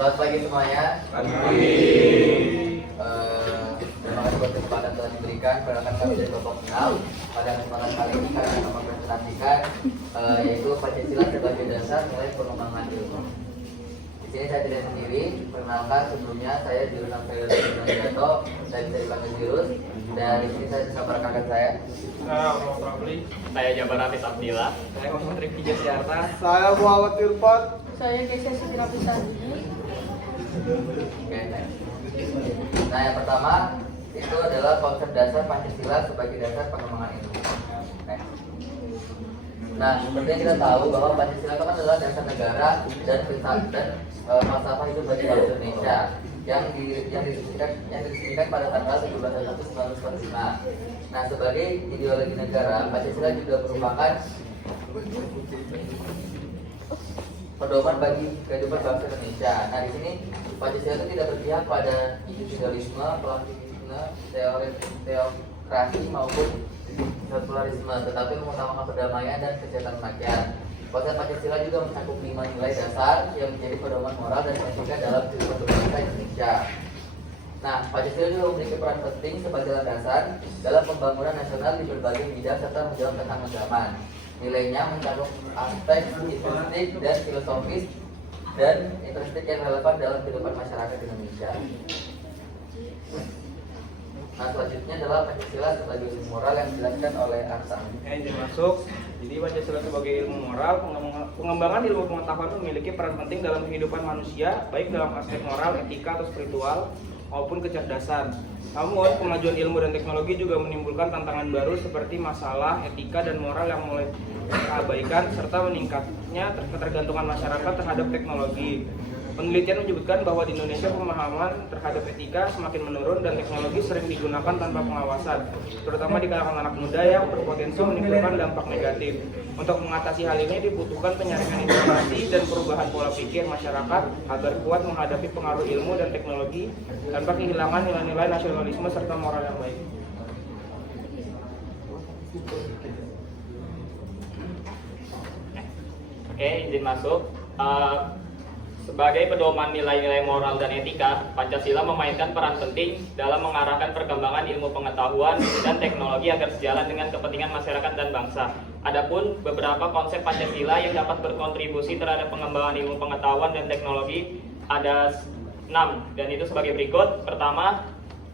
Selamat pagi semuanya. Terima kasih buat kesempatan telah diberikan. Perkenalkan kami dari kelompok 6. Pada kesempatan kali ini kami akan mempresentasikan yaitu Pancasila sebagai dasar nilai pengembangan ilmu. Di sini saya tidak sendiri. Perkenalkan sebelumnya saya Jurunam Fayol Gato. Saya bisa dipanggil Jurus. Dan di sini saya bersama rekan saya. Saya Jabar Hafiz Abdillah. Saya Muhammad Rifki Jasiarta. Saya Muhammad Irfan. Saya Kesia Siti Rapisandini. Oke, next. Nah, yang pertama itu adalah konsep dasar Pancasila sebagai dasar pengembangan ilmu. Next. Nah, seperti yang kita tahu bahwa Pancasila itu kan adalah dasar negara dan falsafah hidup bagi bangsa Indonesia yang diresmikan pada tanggal 17 Agustus 1945. Nah, sebagai ideologi negara, Pancasila juga merupakan pedoman bagi kehidupan bangsa Indonesia. Nah, di sini Pancasila itu tidak berpihak pada individualisme, kolektivisme, teokrasi maupun sekularisme, tetapi mengutamakan perdamaian dan kesejahteraan rakyat. Konsep Pancasila juga mencakup 5 nilai dasar yang menjadi pedoman moral dan etika dalam kehidupan berbangsa Indonesia. Nah, Pancasila juga memiliki peran penting sebagai landasan dalam pembangunan nasional di berbagai bidang serta menjawab tantangan zaman. Nilainya mencakup aspek estetik dan filosofis dan intrinsik yang relevan dalam kehidupan masyarakat Indonesia. Nah, selanjutnya adalah Pancasila sebagai ilmu moral yang dijelaskan oleh Arsam. Izin masuk. Jadi Pancasila sebagai ilmu moral, pengembangan ilmu pengetahuan memiliki peran penting dalam kehidupan manusia, baik dalam aspek moral, etika atau spiritual maupun kecerdasan. Namun, kemajuan ilmu dan teknologi juga menimbulkan tantangan baru seperti masalah etika dan moral yang mulai terabaikan serta meningkatnya ketergantungan masyarakat terhadap teknologi. Penelitian menyebutkan bahwa di Indonesia pemahaman terhadap etika semakin menurun dan teknologi sering digunakan tanpa pengawasan, terutama di kalangan anak muda yang berpotensi menimbulkan dampak negatif. Untuk mengatasi hal ini dibutuhkan penyaringan informasi dan perubahan pola pikir masyarakat agar kuat menghadapi pengaruh ilmu dan teknologi tanpa kehilangan nilai-nilai nasionalisme serta moral yang baik. Oke, izin masuk. Sebagai pedoman nilai-nilai moral dan etika, Pancasila memainkan peran penting dalam mengarahkan perkembangan ilmu pengetahuan dan teknologi agar sejalan dengan kepentingan masyarakat dan bangsa. Adapun beberapa konsep Pancasila yang dapat berkontribusi terhadap pengembangan ilmu pengetahuan dan teknologi ada 6, dan itu sebagai berikut. Pertama,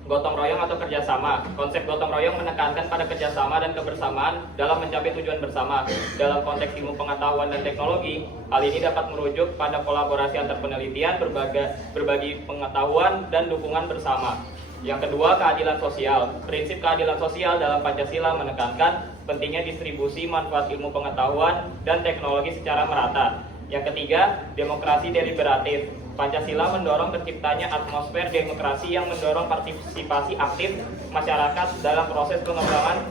gotong royong atau kerjasama. Konsep gotong royong menekankan pada kerjasama dan kebersamaan dalam mencapai tujuan bersama. Dalam konteks ilmu pengetahuan dan teknologi, hal ini dapat merujuk pada kolaborasi antar penelitian, berbagi pengetahuan, dan dukungan bersama. Yang kedua, keadilan sosial. Prinsip keadilan sosial dalam Pancasila menekankan pentingnya distribusi manfaat ilmu pengetahuan dan teknologi secara merata. Yang ketiga, demokrasi deliberatif. Pancasila mendorong terciptanya atmosfer demokrasi yang mendorong partisipasi aktif masyarakat dalam proses pengembangan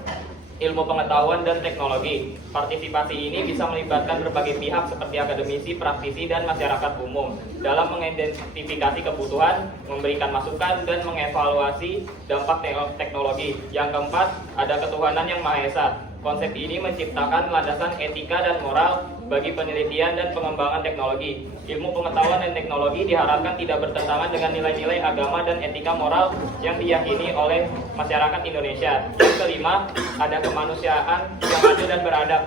ilmu pengetahuan dan teknologi. Partisipasi ini bisa melibatkan berbagai pihak seperti akademisi, praktisi, dan masyarakat umum dalam mengidentifikasi kebutuhan, memberikan masukan, dan mengevaluasi dampak teknologi. Yang keempat, ada ketuhanan yang Maha Esa. Konsep ini menciptakan landasan etika dan moral bagi penelitian dan pengembangan teknologi. Ilmu pengetahuan dan teknologi diharapkan tidak bertentangan dengan nilai-nilai agama dan etika moral yang diyakini oleh masyarakat Indonesia. Yang kelima, ada kemanusiaan yang adil dan beradab.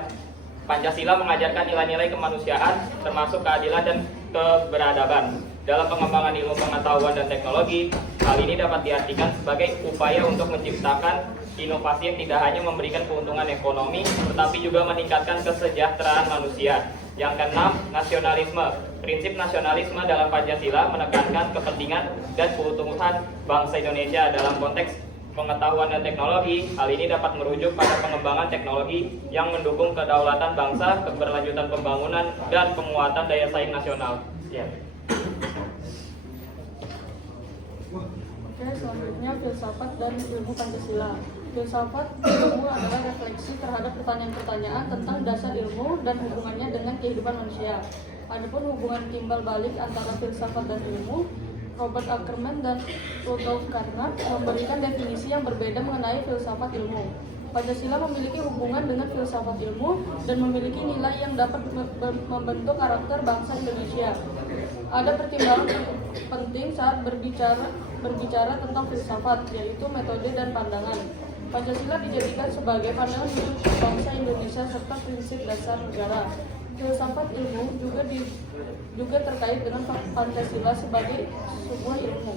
Pancasila mengajarkan nilai-nilai kemanusiaan termasuk keadilan dan keberadaban. Dalam pengembangan ilmu pengetahuan dan teknologi, hal ini dapat diartikan sebagai upaya untuk menciptakan inovasi yang tidak hanya memberikan keuntungan ekonomi, tetapi juga meningkatkan kesejahteraan manusia. Yang keenam, nasionalisme. Prinsip nasionalisme dalam Pancasila menekankan kepentingan dan keutuhan bangsa Indonesia dalam konteks pengetahuan dan teknologi. Hal ini dapat merujuk pada pengembangan teknologi yang mendukung kedaulatan bangsa, keberlanjutan pembangunan, dan penguatan daya saing nasional. Ya. Oke, selanjutnya filsafat dan ilmu Pancasila. Filsafat ilmu adalah refleksi terhadap pertanyaan-pertanyaan tentang dasar ilmu dan hubungannya dengan kehidupan manusia. Adapun hubungan timbal balik antara filsafat dan ilmu, Robert Ackerman dan Rudolf Carnap memberikan definisi yang berbeda mengenai filsafat ilmu. Pancasila memiliki hubungan dengan filsafat ilmu dan memiliki nilai yang dapat membentuk karakter bangsa Indonesia. Ada pertimbangan penting saat berbicara tentang filsafat, yaitu metode dan pandangan. Pancasila dijadikan sebagai pandangan hidup bangsa Indonesia serta prinsip dasar negara. Filsafat ilmu juga terkait dengan Pancasila sebagai sebuah ilmu.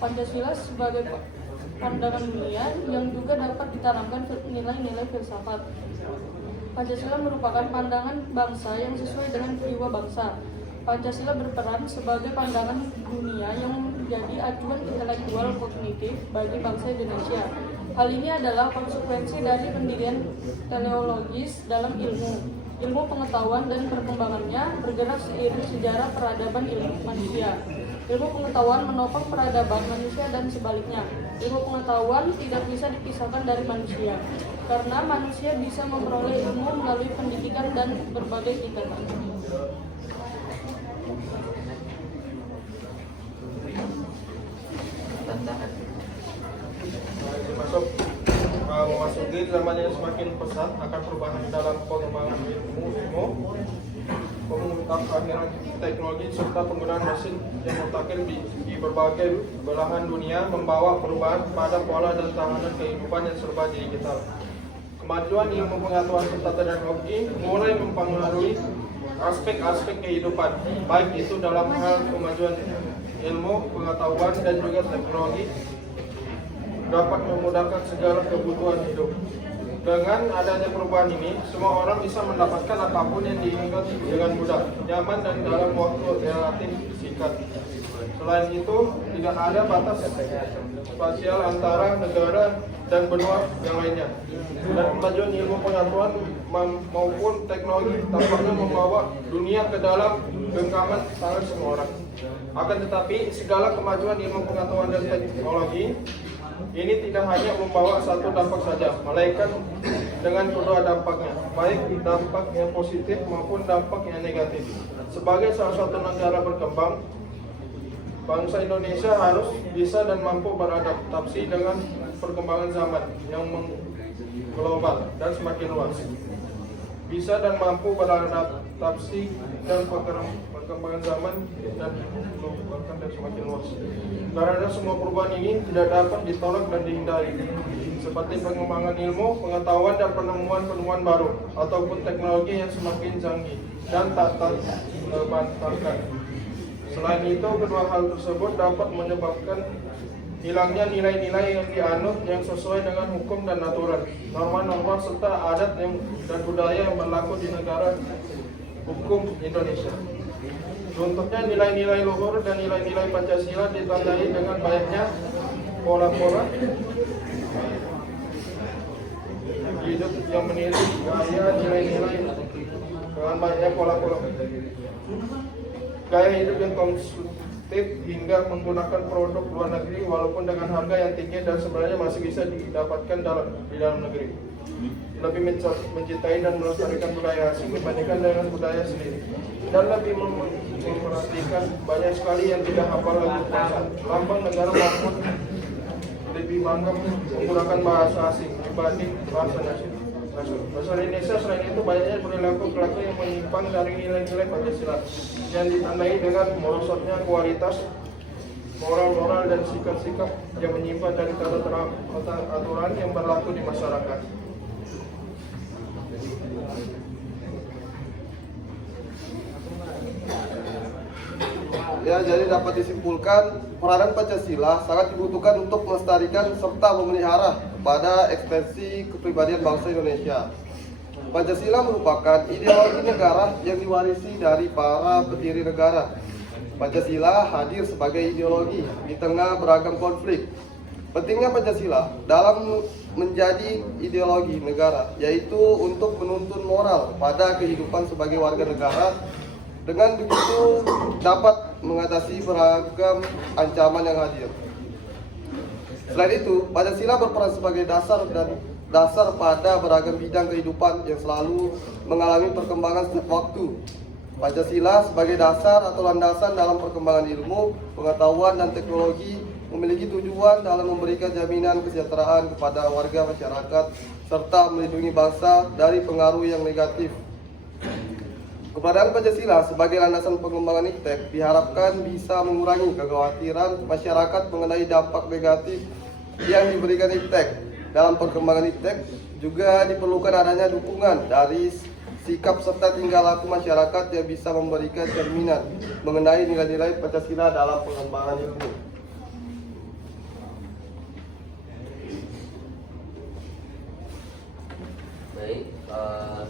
Pancasila sebagai pandangan dunia yang juga dapat ditanamkan nilai-nilai filsafat. Pancasila merupakan pandangan bangsa yang sesuai dengan jiwa bangsa. Pancasila berperan sebagai pandangan dunia yang menjadi acuan intelektual kognitif bagi bangsa Indonesia. Hal ini adalah konsekuensi dari pendirian teleologis dalam ilmu. Ilmu pengetahuan dan perkembangannya bergerak seiring sejarah peradaban ilmu manusia. Ilmu pengetahuan menopang peradaban manusia dan sebaliknya. Ilmu pengetahuan tidak bisa dipisahkan dari manusia, karena manusia bisa memperoleh ilmu melalui pendidikan dan berbagai tingkatan. Tantangan. Memasuki zaman yang semakin pesat akan perubahan dalam pengembangan ilmu, pengetahuan teknologi serta penggunaan mesin yang mutakhir di berbagai belahan dunia membawa perubahan pada pola dan tahanan kehidupan yang serba digital. Kemajuan ilmu pengetahuan serta teknologi mulai mempengaruhi aspek-aspek kehidupan, baik itu dalam hal kemajuan ilmu pengetahuan dan juga teknologi dapat memudahkan segala kebutuhan hidup. Dengan adanya perubahan ini, semua orang bisa mendapatkan apapun yang diinginkan dengan mudah, nyaman, dan dalam waktu relatif singkat. Selain itu, tidak ada batas spasial antara negara dan benua yang lainnya. Dan kemajuan ilmu pengetahuan maupun teknologi tampaknya membawa dunia ke dalam genggaman tangan semua orang. Akan tetapi, segala kemajuan ilmu pengetahuan dan teknologi ini tidak hanya membawa satu dampak saja, melainkan dengan kedua dampaknya, baik dampak yang positif maupun dampak yang negatif. Sebagai salah satu negara berkembang, bangsa Indonesia harus bisa dan mampu beradaptasi dengan perkembangan zaman yang global dan semakin luas. Bisa dan mampu beradaptasi dan perkembangan zaman dan global dan semakin luas. Karena semua perubahan ini tidak dapat ditolak dan dihindari, seperti pengembangan ilmu, pengetahuan, dan penemuan-penemuan baru, ataupun teknologi yang semakin canggih dan tak terbantahkan. Selain itu, kedua hal tersebut dapat menyebabkan hilangnya nilai-nilai yang dianut yang sesuai dengan hukum dan aturan, norma-norma serta adat dan budaya yang berlaku di negara hukum Indonesia. Contohnya nilai-nilai luhur dan nilai-nilai Pancasila ditandai dengan banyaknya pola-pola hidup yang meniru gaya nilai-nilai dengan banyaknya pola-pola gaya hidup yang konsumtif hingga menggunakan produk luar negeri walaupun dengan harga yang tinggi dan sebenarnya masih bisa didapatkan di dalam negeri. Lebih mencintai dan melestarikan budaya asing dibandingkan dengan budaya sendiri, dan lebih memperhatikan banyak sekali yang tidak hafal lagu bahasa lambang negara maupun lebih bangga menggunakan bahasa asing dibanding bahasa nasional. Bahasa Indonesia selain itu banyaknya perilaku-perilaku yang menyimpang dari nilai-nilai Pancasila yang ditandai dengan merosotnya kualitas moral dan sikap-sikap yang menyimpang dari tata aturan yang berlaku di masyarakat. Ya, jadi dapat disimpulkan peranan Pancasila sangat dibutuhkan untuk melestarikan serta memelihara pada ekspresi kepribadian bangsa Indonesia. Pancasila merupakan ideologi negara yang diwarisi dari para pendiri negara. Pancasila hadir sebagai ideologi di tengah beragam konflik. Pentingnya Pancasila dalam menjadi ideologi negara, yaitu untuk menuntun moral pada kehidupan sebagai warga negara. Dengan begitu dapat mengatasi beragam ancaman yang hadir. Selain itu, Pancasila berperan sebagai dasar pada beragam bidang kehidupan yang selalu mengalami perkembangan setiap waktu. Pancasila sebagai dasar atau landasan dalam perkembangan ilmu, pengetahuan, dan teknologi memiliki tujuan dalam memberikan jaminan kesejahteraan kepada warga masyarakat serta melindungi bangsa dari pengaruh yang negatif. Keberadaan Pancasila sebagai landasan pengembangan IPTEK diharapkan bisa mengurangi kekhawatiran masyarakat mengenai dampak negatif yang diberikan IPTEK. Dalam perkembangan IPTEK juga diperlukan adanya dukungan dari sikap serta tingkah laku masyarakat yang bisa memberikan cerminan mengenai nilai-nilai Pancasila dalam pengembangan ilmu. Baik,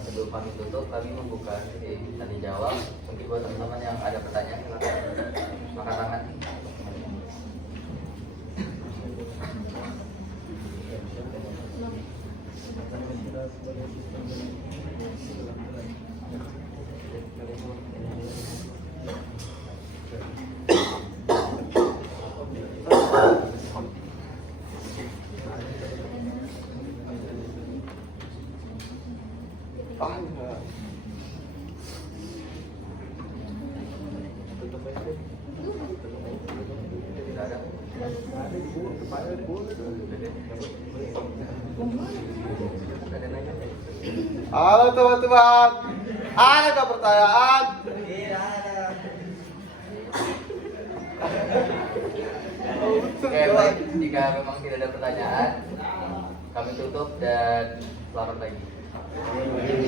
sebelum kami tutup, kami membuka sesi tanya jawab. Mungkin buat teman-teman yang ada pertanyaan, silakan angkat tangan. Tidak ada. Halo teman-teman, ada pertanyaan? Oke, baik. Jika memang tidak ada pertanyaan, kami tutup dan selamat pagi.